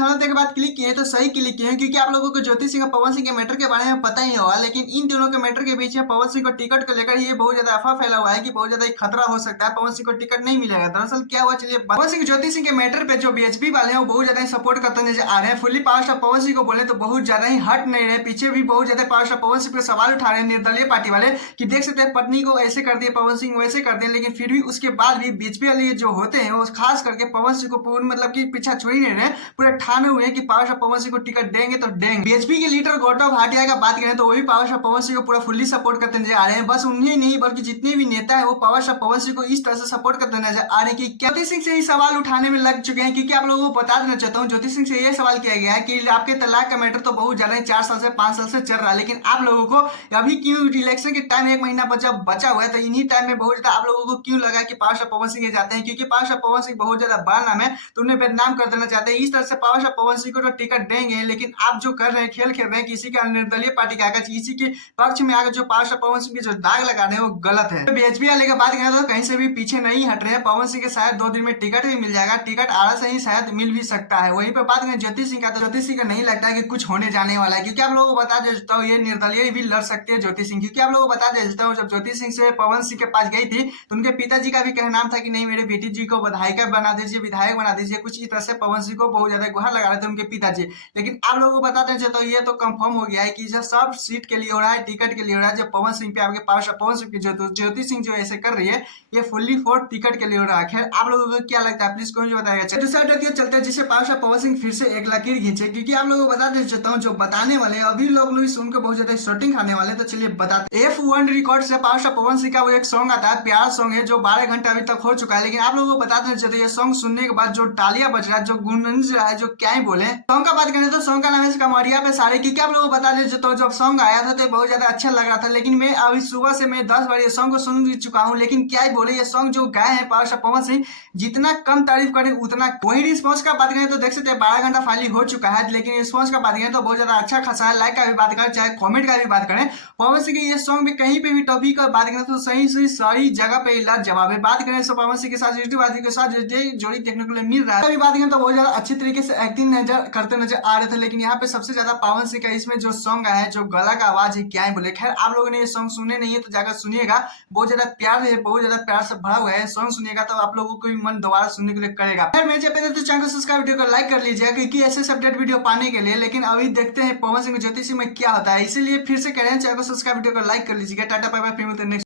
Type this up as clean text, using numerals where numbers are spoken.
Thumbnail देख के बाद क्लिक किए तो सही क्लिक किए, क्योंकि आप लोगों को ज्योति सिंह और पवन सिंह के मैटर के बारे में पता ही होगा। लेकिन इन दोनों के मैटर के बीच में पवन सिंह को टिकट को लेकर ये बहुत ज्यादा अफवाह फैला हुआ है कि बहुत ज्यादा खतरा हो सकता है, पवन सिंह को टिकट नहीं मिलेगा। दरअसल क्या हुआ, चलिए पवन सिंह ज्योति सिंह के मैटर पे जो बीएचपी वाले हैं वो बहुत ज्यादा सपोर्ट करते नजर आ रहे हैं। Fully power star Pawan Singh को बोले तो बहुत ज्यादा ही हट नहीं रहे, पीछे भी बहुत ज्यादा पावर स्टार पवन सिंह पे सवाल उठा रहे हैं निर्दलीय पार्टी वाले कि देख सकते हैं पत्नी को ऐसे कर दिए पवन सिंह, वैसे कर दिए। लेकिन फिर भी उसके बाद भी बीएचपी वाले जो होते हैं वो खास करके पवन सिंह को पूर्ण मतलब कि पीछा छोड़ ही नहीं रहे, पूरे ठाने हुए हैं कि पावर स्टार पवन सिंह को टिकट देंगे तो देंगे। बीएचपी के लीडर गौतम भाटिया का बात करें तो वही पावर स्टार पवन सिंह को पूरा फुल्ली सपोर्ट करते नजर आ रहे हैं। बस उन्हें नहीं बल्कि जितने भी नेता है वो पावर स्टार पवन सिंह को इस तरह से सपोर्ट करते नजर आ रहे हैं कि ज्योति सिंह से ही सवाल उठाने में लग चुके हैं। क्योंकि आप लोगों को बता देना चाहता हूँ, ज्योति सिंह से यह सवाल किया गया है कि आपके तलाक का मैटर तो बहुत ज्यादा 4 साल से 5 साल से चल रहा है, लेकिन आप लोगों को अभी क्यों इलेक्शन के टाइम 1 महीना बचा हुआ है, तो इन्हीं टाइम में बहुत ज्यादा आप लोगों को क्यों लगा कि पावर स्टार पवन सिंह जाते हैं? क्योंकि पावर स्टार पवन सिंह बहुत ज्यादा बड़ा नाम है, तो उन्हें बदनाम कर देना चाहते हैं। इस तरह से पावर स्टार पवन सिंह को तो टिकट देंगे, लेकिन आप जो कर रहे हैं खेल खेल रहे हैं किसी का निर्दलीय पार्टी का आकर इसी के पक्ष में आकर जो पावर स्टार पवन सिंह के जो दाग लगा रहे हैं वो गलत है। तो बीएचपी वाले की बात करें तो कहीं से भी पीछे नहीं हट रहे हैं। पवन सिंह के शायद 2 दिन में टिकट भी मिल जाएगा, टिकट आरा से ही शायद मिल भी सकता है। वहीं पे बात करें ज्योति सिंह का, तो ज्योति सिंह का नहीं लगता है कि कुछ होने जाने वाला है, क्योंकि आप लोगों को बता देता हूँ ये निर्दलीय भी लड़ सकते हैं ज्योति सिंह। क्योंकि आप लोगों को बता देता हूँ जब ज्योति सिंह से पवन सिंह के पास गई थी तो उनके पिताजी का भी कहना था कि नहीं मेरे बेटी जी को विधायिका बना दीजिए, विधायक बना दीजिए, कुछ इस तरह से पवन सिंह को बहुत ज्यादा गुहार लगा रहे थे उनके पिताजी। लेकिन आप लोगों को बता दें तो ये तो कंफर्म हो गया है कि जो सब सीट के लिए हो रहा है, टिकट के लिए हो रहा है, जो पवन सिंह पे आपके पास पवन सिंह की ज्योति सिंह जो ऐसे कर रही है ये फुल्ली फोर्थ टिकट के लिए हो रहा है। खैर आप लोगों को क्या लगता है प्लीज कमेंट में बताइएगा। दूसरा वीडियो चलते हैं जिससे पावर स्टार पवन सिंह फिर से एक लकीर खींचे, क्योंकि आप लोगों को बता देना चाहता हूँ जो बताने वाले अभी लोग सुन के बहुत ज्यादा शूटिंग खाने वाले, तो चलिए बताते। F1 रिकॉर्ड से पावर स्टार पवन सिंह का वो एक सॉन्ग आता है, प्यार सॉन्ग है जो 12 घंटा अभी तक हो चुका है। लेकिन आप लोगों को बता देना चाहते हैं ये सॉन्ग सुनने के बाद जो तालियां बज रहा है, जो गुंज रहा है, जो क्या ही बोले। सॉन्ग का बात करें तो सॉन्ग का नाम है कमरिया पे सारे। क्योंकि आप लोगों को बता दें तो जब सॉन्ग आया था तो बहुत ज्यादा अच्छा लग रहा था, लेकिन मैं अभी सुबह से मैं 10 बार ये सॉन्ग को सुन चुका हूँ। लेकिन क्या ही बोले, ये सॉन्ग जो गाए हैं पावर स्टार पवन सिंह जितना कम तारीफ करें उतना। वही रिस्पॉन्स का बात करें तो देख सकते हैं 12 घंटा फाइनली हो चुका है, लेकिन रिस्पॉन्स का बात करें तो बहुत ज्यादा अच्छा खासा है। लाइक का भी बात करें चाहे कॉमेंट का भी बात करें, पवन सिंह के ये सॉन्ग में कहीं पे भी टॉपिक का बात करें तो सही जगह पे लाजवाब है। बात करें तो पवन सिंह के साथ जोड़ी देखने को मिल रहा है। अभी बात करें तो बहुत ज्यादा अच्छी तरीके से एक्टिंग करते नजर आ रहे थे। लेकिन यहाँ पे सबसे ज्यादा पवन सिंह का इसमें जो सॉन्ग आया है, जो गला का आवाज है क्या ही बोले। खैर आप लोगों ने ये सॉन्ग सुने नहीं है तो जाकर सुनिएगा, बहुत ज्यादा प्यार है, बहुत ज्यादा प्यार से भरा हुआ है। सॉन्ग सुनिएगा तो आप लोगों को भी मन दोबारा सुनने के लिए करेगा। खैर मैं जब तो चैनल को सब्सक्राइब, वीडियो को लाइक कर लीजिएगा क्योंकि ऐसे अपडेट वीडियो पाने के लिए। लेकिन अभी देखते हैं पवन सिंह ज्योति सिंह में क्या होता है, इसीलिए फिर से कह रहे हैं चैनल को सब्सक्राइब, वीडियो को लाइक कर लीजिएगा। टाटा बाय बाय, फिर मिलते हैं नेक्स्ट।